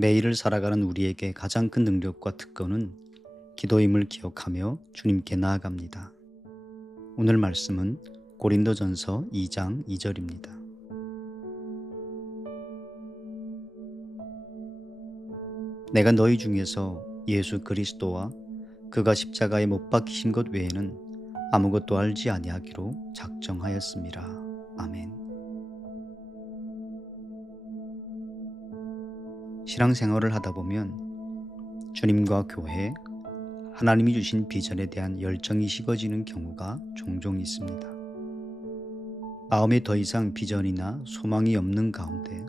매일을 살아가는 우리에게 가장 큰 능력과 특권은 기도임을 기억하며 주님께 나아갑니다. 오늘 말씀은 고린도전서 2장 2절입니다. 내가 너희 중에서 예수 그리스도와 그가 십자가에 못 박히신 것 외에는 아무것도 알지 아니하기로 작정하였습니다. 아멘. 신앙생활을 하다 보면 주님과 교회, 하나님이 주신 비전에 대한 열정이 식어지는 경우가 종종 있습니다. 마음에 더 이상 비전이나 소망이 없는 가운데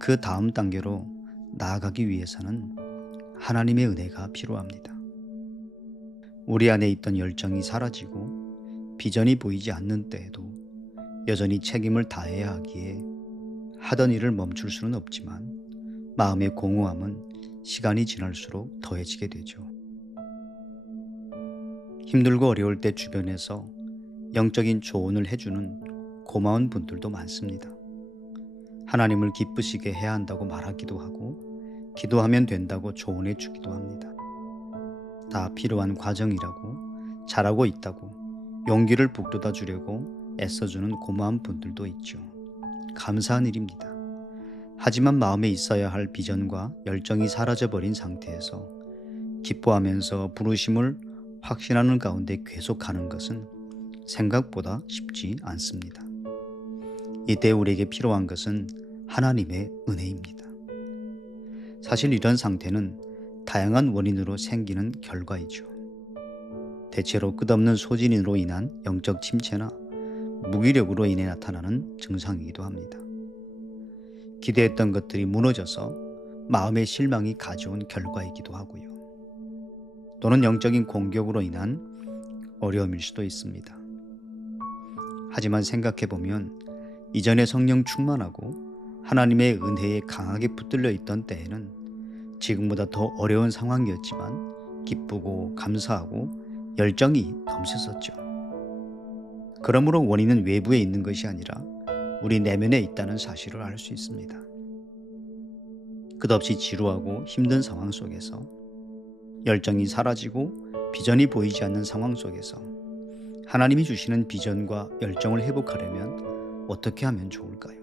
그 다음 단계로 나아가기 위해서는 하나님의 은혜가 필요합니다. 우리 안에 있던 열정이 사라지고 비전이 보이지 않는 때에도 여전히 책임을 다해야 하기에 하던 일을 멈출 수는 없지만 마음의 공허함은 시간이 지날수록 더해지게 되죠. 힘들고 어려울 때 주변에서 영적인 조언을 해주는 고마운 분들도 많습니다. 하나님을 기쁘시게 해야 한다고 말하기도 하고 기도하면 된다고 조언해 주기도 합니다. 다 필요한 과정이라고, 잘하고 있다고 용기를 북돋아 주려고 애써주는 고마운 분들도 있죠. 감사한 일입니다. 하지만 마음에 있어야 할 비전과 열정이 사라져버린 상태에서 기뻐하면서 부르심을 확신하는 가운데 계속하는 것은 생각보다 쉽지 않습니다. 이때 우리에게 필요한 것은 하나님의 은혜입니다. 사실 이런 상태는 다양한 원인으로 생기는 결과이죠. 대체로 끝없는 소진으로 인한 영적 침체나 무기력으로 인해 나타나는 증상이기도 합니다. 기대했던 것들이 무너져서 마음의 실망이 가져온 결과이기도 하고요. 또는 영적인 공격으로 인한 어려움일 수도 있습니다. 하지만 생각해보면 이전에 성령 충만하고 하나님의 은혜에 강하게 붙들려 있던 때에는 지금보다 더 어려운 상황이었지만 기쁘고 감사하고 열정이 넘쳤었죠. 그러므로 원인은 외부에 있는 것이 아니라 우리 내면에 있다는 사실을 알 수 있습니다. 끝없이 지루하고 힘든 상황 속에서, 열정이 사라지고 비전이 보이지 않는 상황 속에서 하나님이 주시는 비전과 열정을 회복하려면 어떻게 하면 좋을까요?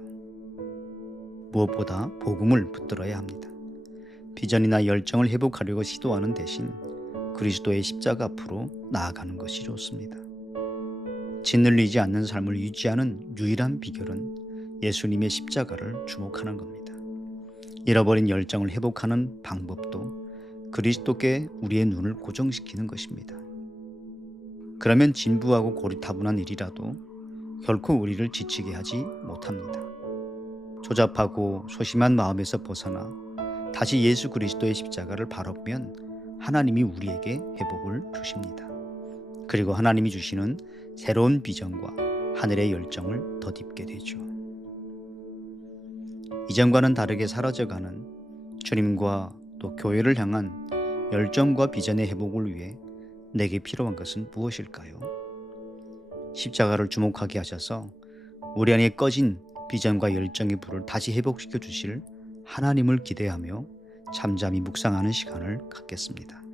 무엇보다 복음을 붙들어야 합니다. 비전이나 열정을 회복하려고 시도하는 대신 그리스도의 십자가 앞으로 나아가는 것이 좋습니다. 짓눌리지 않는 삶을 유지하는 유일한 비결은 예수님의 십자가를 주목하는 겁니다. 잃어버린 열정을 회복하는 방법도 그리스도께 우리의 눈을 고정시키는 것입니다. 그러면 진부하고 고리타분한 일이라도 결코 우리를 지치게 하지 못합니다. 조잡하고 소심한 마음에서 벗어나 다시 예수 그리스도의 십자가를 바라보면 하나님이 우리에게 회복을 주십니다. 그리고 하나님이 주시는 새로운 비전과 하늘의 열정을 덧입게 되죠. 이전과는 다르게 사라져가는 주님과 또 교회를 향한 열정과 비전의 회복을 위해 내게 필요한 것은 무엇일까요? 십자가를 주목하게 하셔서 우리 안에 꺼진 비전과 열정의 불을 다시 회복시켜 주실 하나님을 기대하며 잠잠히 묵상하는 시간을 갖겠습니다.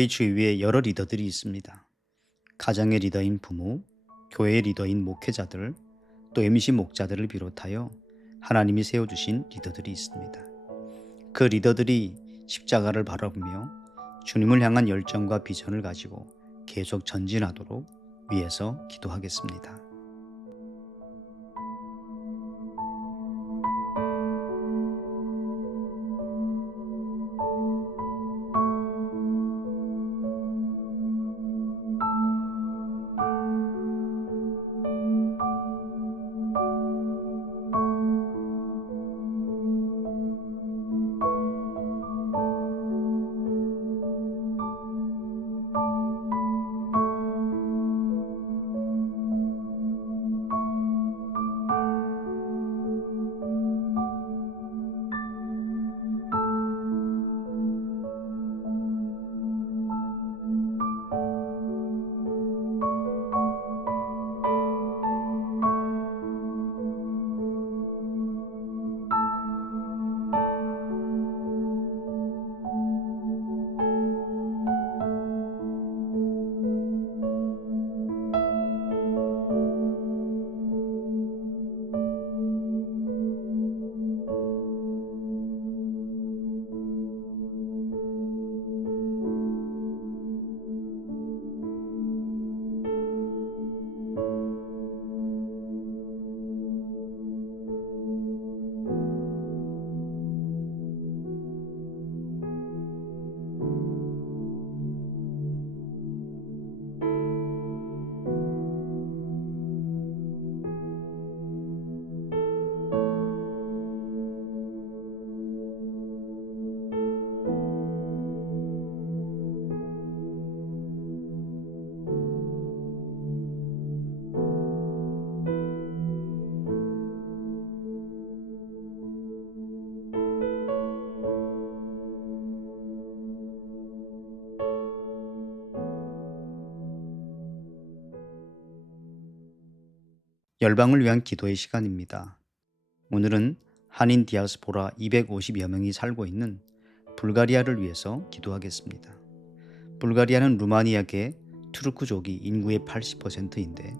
우리 주위에 여러 리더들이 있습니다. 가정의 리더인 부모, 교회의 리더인 목회자들, 또 MC 목자들을 비롯하여 하나님이 세워주신 리더들이 있습니다. 그 리더들이 십자가를 바라보며 주님을 향한 열정과 비전을 가지고 계속 전진하도록 위해서 기도하겠습니다. 열방을 위한 기도의 시간입니다. 오늘은 한인 디아스포라 250여 명이 살고 있는 불가리아를 위해서 기도하겠습니다. 불가리아는 루마니아계 투르크족이 인구의 80%인데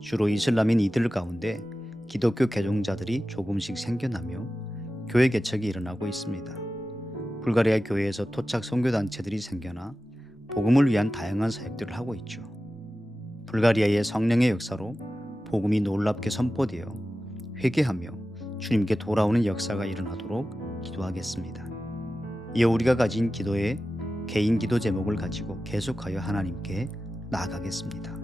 주로 이슬람인 이들 가운데 기독교 개종자들이 조금씩 생겨나며 교회 개척이 일어나고 있습니다. 불가리아 교회에서 토착 선교단체들이 생겨나 복음을 위한 다양한 사역들을 하고 있죠. 불가리아의 성령의 역사로 복음이 놀랍게 선포되어 회개하며 주님께 돌아오는 역사가 일어나도록 기도하겠습니다. 이어 우리가 가진 기도의 개인 기도 제목을 가지고 계속하여 하나님께 나아가겠습니다.